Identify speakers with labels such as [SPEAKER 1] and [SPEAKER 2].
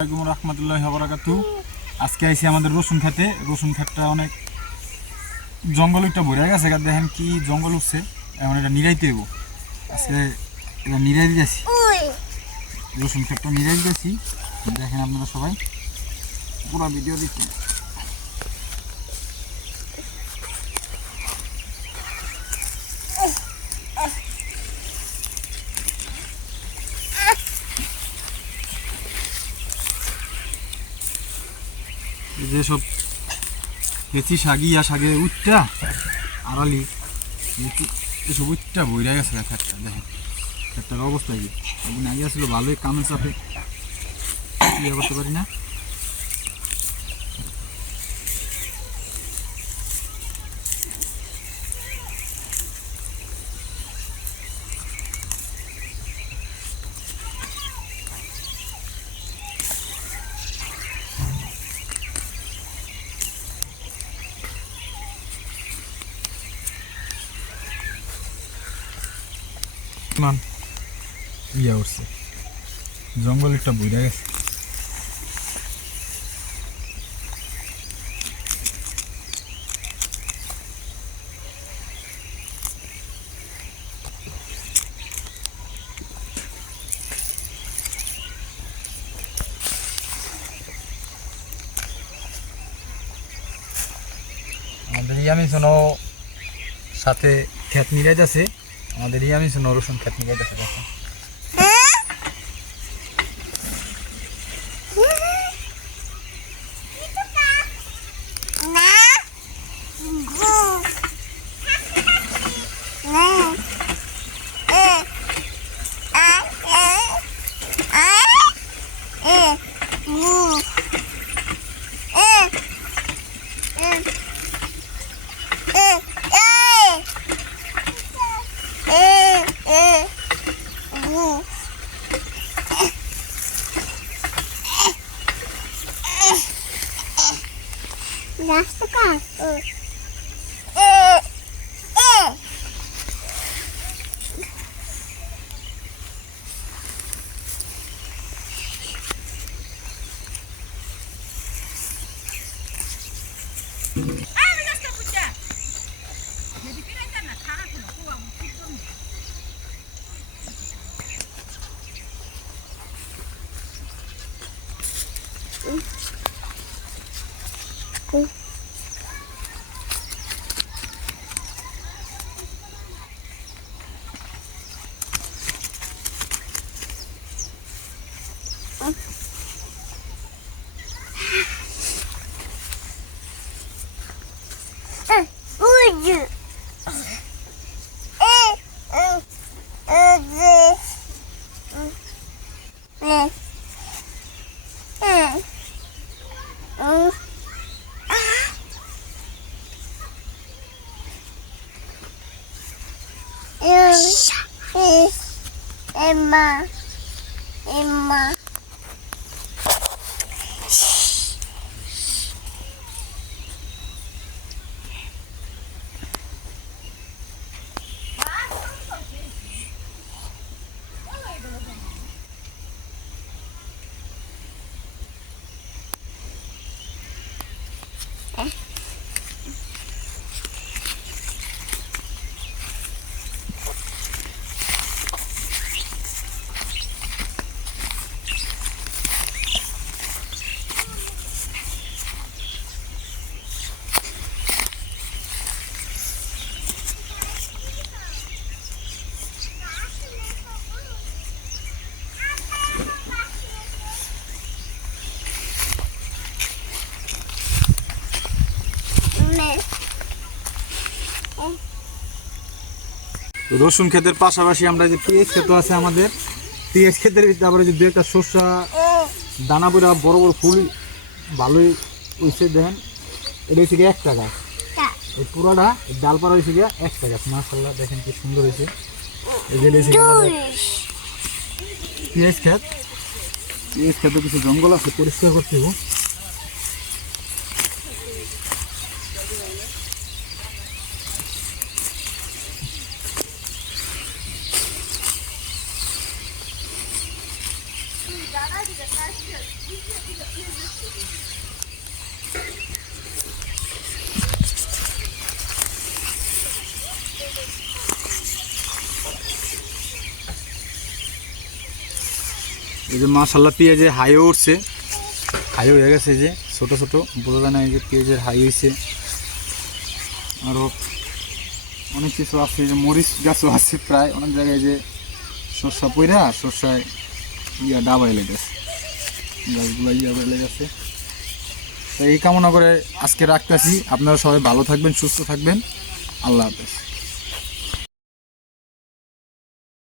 [SPEAKER 1] আসসালামাইকুম রহমতুল্লাহ বরাকাতু আজকে আইছি আমাদের রসুন খেতে। রসুন খেতটা অনেক জঙ্গল একটা ভরে গেছে দেখেন কি জঙ্গল উঠছে। এখন এটা নিরাইতে হইব। আজকে এটা নিরাই দিয়েছি রসুন খেতটা নিরাই দিয়েছি দেখেন আপনারা সবাই। পুরো ভিডিও দেখুন এই মেথি সব কেচি শাগি আর শাগে উঠটা, আড়ালি এসব- উঠটা বইরা গেছে ক্ষেতটা দেখেন। একটা অবস্থা কি? আগে আসলে, ভালোই কামে চাপে। ইয়ে করতে পারি না? মান ইয়া উঠছে। জঙ্গল একটা বইরা গেছে। ইয়ামি শোনো সাথে ক্ষেত মিলাই আছে আমাদের ইয়ামি শোনো খেত নিয়ে মিলাই
[SPEAKER 2] जास्त का Thank you. Emma. Emma.
[SPEAKER 1] রসুন ক্ষেতের পাশাপাশি আমরা যে পেঁয়াজ ক্ষেত আছে আমাদের, পেঁয়াজ ক্ষেতের ভিতরে আবার যে দু একটা শসা দানা বড় বড় ফুল ভালোই উঠছে দেখেন এটা হচ্ছে গিয়ে এক টাকা এই পুরোটা ডালপাড়া হয়েছে গিয়ে এক টাকা মাসাল্লাহ দেখেন কি সুন্দর হয়েছে। এই যে হয়েছে পেঁয়াজ ক্ষেত। পেঁয়াজ ক্ষেতে কিছু জঙ্গল আছে, পরিষ্কার করতে হবে। এই যে মাশাল্লাহ পেঁয়াজের হাইও উঠছে। হাইও হয়ে গেছে যে, ছোট ছোট, বোঝা যায় না এই যে পেঁয়াজের হাই হয়েছে। আরও অনেক কিছু আছে যে মরিচ গাছও আছে প্রায়, অনেক জায়গায় যে সর্ষা পইরা সর্ষায় ইয়া ডাবাই লেগেছে। গাছগুলো ইয়া লেগেছে। তো এই কামনা করে আজকে রাখতেছি। আপনারা সবাই ভালো থাকবেন, সুস্থ থাকবেন। আল্লাহ হাফেজ।